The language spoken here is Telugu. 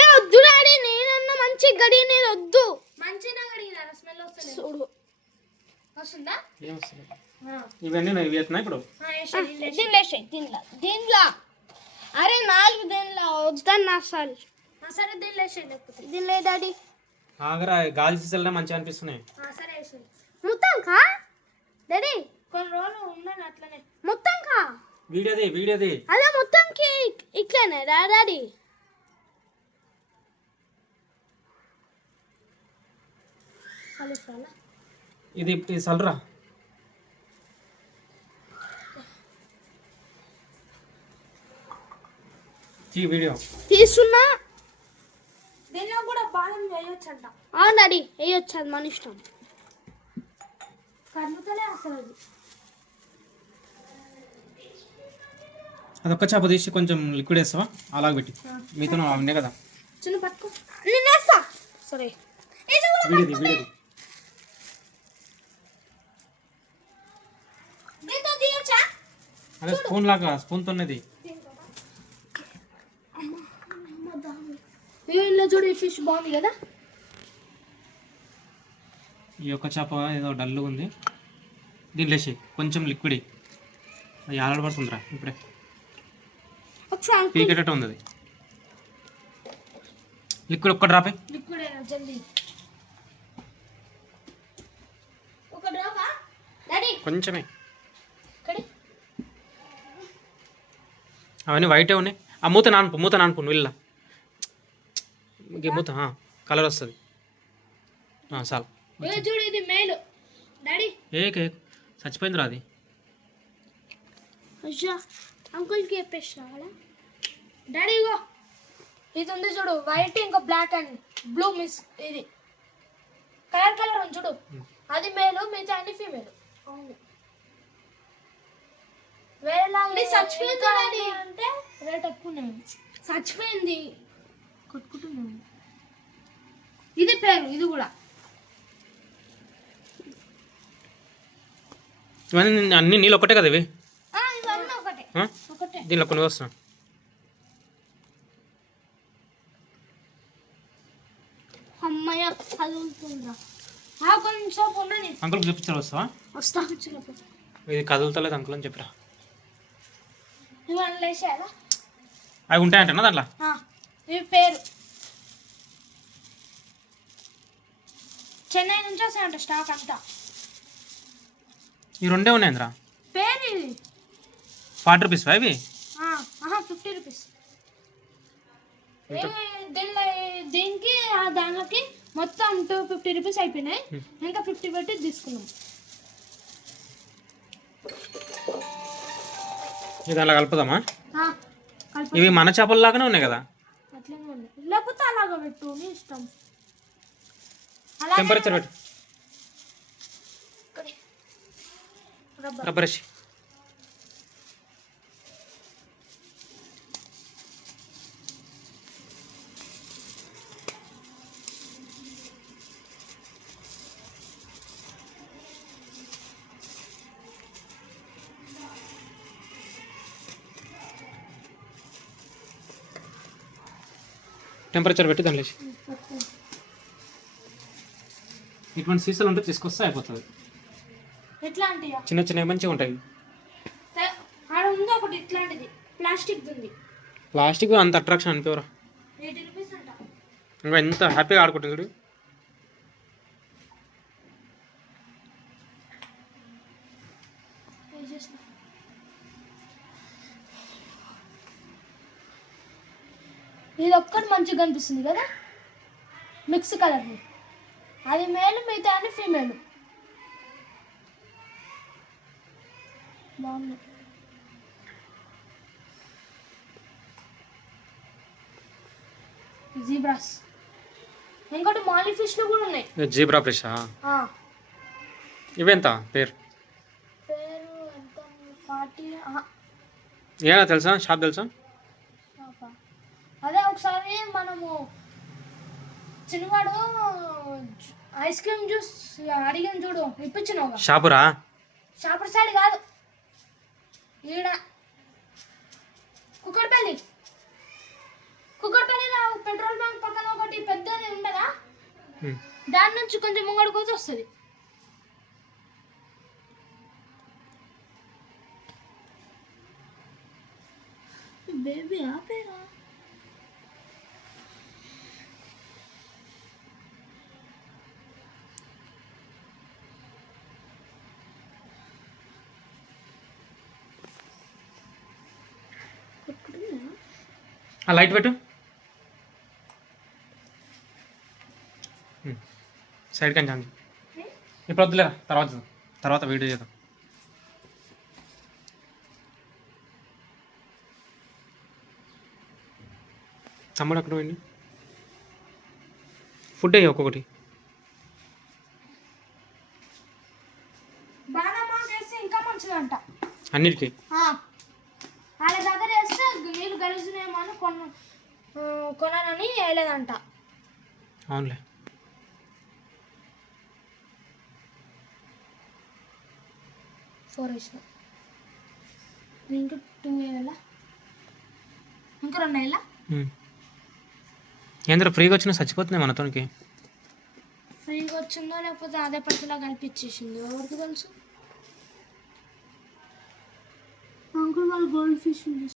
ఏ వద్దు డాడీ నేనన్న మంచి గడి నేను వద్దు. మంచిగా కడిగినా స్మెల్ వస్తుంది చూడు. వస్తుందా? ఏం వస్తుంది ఇవన్నీ నువ్వు ఇవి ఎత్తున్నా ఇప్పుడు. దీనిలో దీనిలో దీనిలో అరే నాలుగు దీనిలో వద్దన్న అసలు. సరే దీనిలో లేకపోతే. దీనిలో డాడీ. ఆగరా గాలి సీసాలనే మంచిగా అనిపిస్తున్నాయి. సరే వేసేయ్ మొత్తం కా డాడీ. కొన్ని రోజులు ఉన్నాను అట్లనే. మొత్తం కా వీడియోది వీడియోది. అదే మొత్తంకి ఇట్లనే రా డాడీ. ఇది ఇది సల్రా. ఈ వీడియో. తీసుకున్నా దీనిలో కూడా బాదం వేయొచ్చంట. అవును డాడీ వేయొచ్చు అది మన ఇష్టం. కలుపుతలే అసలు అది. అదొక్క చేప తీసి కొంచెం లిక్విడ్ వేస్తావా? అలాగ పెట్టి. మీతో ఉన్నాయి కదా. చిన్న పట్టుకో. నేను వేస్తా సరే వీడియోది వీడియోది. అదే స్పూన్ లాగా స్పూన్ తోనేది. చూడు ఈ ఫిష్ బాగుంది కదా. ఈ యొక్క చేప ఏదో డల్గా ఉంది. దీంట్లో వేసి కొంచెం లిక్విడ్ అది ఆడబడుతుందిరా ఇప్పుడే. పీకేటట్టు ఉంది లిక్విడ్ ఒక్క డ్రాపే లిక్విడ్ జల్దీ. కొంచెమే అవన్నీ వైటే ఉన్నాయి. ఆ మూత నానుపు మూత నానుపు నువ్వు ఇల్లా ఈ మూత కలర్ వస్తుంది. చాలు. ఇగో చూడు ఇది మేలు. డాడీ. ఏ కేక్ చచ్చిపోయిందిరా అది. అయ్యా అంకుల్కి డాడీ ఇగో. ఇది ఉంది చూడు వైట్ ఇంకా బ్లాక్ అండ్ బ్లూ మిస్ ఇది. కలర్ కలర్ ఉంది చూడు. అది మేలు మిగతా అన్ని ఫీమేల్ వేరేలాగా చచ్చిపోయింది. అంటే రేట్ ఎక్కువ ఉన్నాయి. చచ్చిపోయింది. కొట్టుకుంటున్నాను. ఇది పేరు ఇది కూడా. ఇవన్నీ అన్ని నీళ్ళు ఒక్కటే కదా ఇవి? ఆ, ఇవన్నీ ఒకటే. ఆ? ఒకటే. దీనిలో కొన్ని వస్తున్నా అమ్మయ్య కదులుతుందా? ఆ కొంచెం ఉండని అంకుల్కి చూపించారు వస్తావా? వస్తా ఇది కదులుతలేదు అంకుల్ అని చెప్పిరా. వేసేయాలా అవి ఉంటాయంటనా దాంట్లో? ఇవి పేరు. చెన్నై నుంచి వస్తాయంట స్టాక్ అంతా. ఈ రెండే ఉన్నాయందిరా పేరు ఇది. ఫార్టీ రూపీస్ ఇవి? ఆహా ఫిఫ్టీ రూపీస్. దీనిలో దీనికి ఆ దానిలోకి మొత్తం టూ ఫిఫ్టీ రూపీస్ అయిపోయినాయి. ఇంకా ఫిఫ్టీ పెట్టి తీసుకున్నాం. ఇది దాంట్లో కలుపుదామా? ఇవి మన చేపల లాగానే ఉన్నాయి కదా? లేకపోతే అలాగ పెట్టు నీ ఇష్టం. టెంపరేచర్ పెట్టు. ఇక్కడ. టెంపరేచర్ పెట్టి వేసి. ఇటువంటి సీసాలు ఉంటే తీసుకొస్తే అయిపోతుంది. చిన్న చిన్నవి మంచిగా ఉంటాయి. ప్లాస్టిక్ ఉంది ప్లాస్టిక్ అంత అట్రాక్షన్ అంట. ఇంకా ఎంత హ్యాపీగా ఆడుకుంటుంది చూడు. ఇది ఒక్కటి మంచిగా కనిపిస్తుంది కదా? మిక్స్ కలర్ని అది మేలు మిగతా అని ఫీమేల్ బాగుంది. జీబ్రాస్ ఇంకోటి మాలీ ఫిష్లు కూడా ఉన్నాయి. జీబ్రా ఫ్రెషా ఆ, ఇవెంత పేరు? పేరు ఎంత ఫార్టీ ఏనా తెలుసా? షాప్ తెలుసా? అదే ఒకసారి మనము చిన్నవాడు ఐస్ క్రీమ్ జ్యూస్ అడిగిన చూడు ఇప్పించినావు షాపురా? షాపర్ సైడ్ కాదు. ఈడ. కుక్కడపల్లి. కుక్కడపల్లి పెట్రోల్ బంక్ పక్కన ఒకటి పెద్దది ఉండదా. దాని నుంచి కొంచెం ముంగడికి పోతే వస్తుంది. బేబీ ఆపేరా. ఆ లైట్ పెట్టు. సైడ్ కంచి అంది. ఇప్పుడు వద్దులేరా తర్వాత. తర్వాత వీడియో చేద్దాం. తమ్ముడు అక్కడ పోయింది ఫుడ్ అయ్యి ఒక్కొక్కటి? అన్నిటికీ వాళ్ళ దగ్గర వేస్తే నీళ్ళు గెలుచునేమో అని కొన ఆ, కొనాలని వేయలేదంట అవునులే. ఫోర్ వేసిన ఇంకా టూ వేయాలా ఇంకా రెండు వేయాలా. ఏంద్ర ఫ్రీగా వచ్చినా చచ్చిపోతున్నాయి మనతోనికి ఫ్రీగా వచ్చిందో లేకపోతే అదే పైసలా కల్పించేసిందో. ఎవరికి తెలుసు? అంకుల్ వాళ్ళు గోల్డ్ ఫిష్